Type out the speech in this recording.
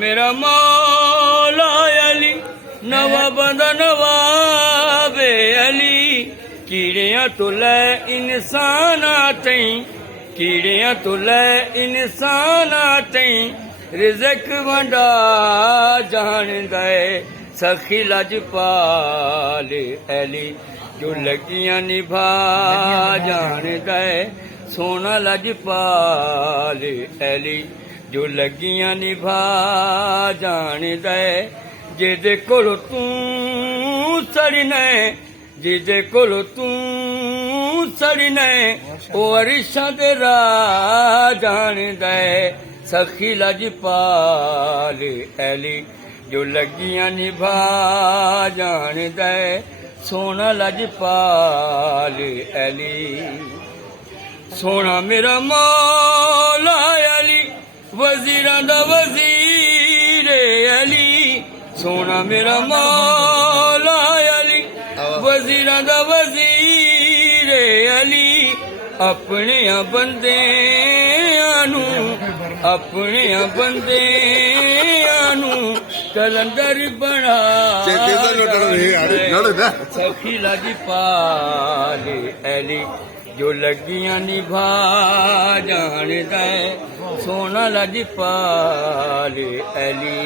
मेरा मौला अली नवा बंदा नवाबे अली कीड़ियां तो लै इंसाना तई कीड़ियां तो लै इंसाना तई रिज़्क वंडा जान दे सखी लजपाल अली जो लगियां निभा जान दे सोना लजपाल अली जो लगियां निभा जान दे जिदे कोल तू सड़ना जिदे कोल तू सड़ना ओ अरिशा दे राह जान दे सखी लजपाल अली जो लगियां निभा जान दे सोना लजपाल अली सोना मेरा मौला अली वजीरां दा वजीर अली सोना मेरा मौला अली वजीरां दा वजीर अली अपने बंदियां नू कलंदर बना सखी लजपाल अली जो लगियां निभा जान दे सोना लजपाल अली।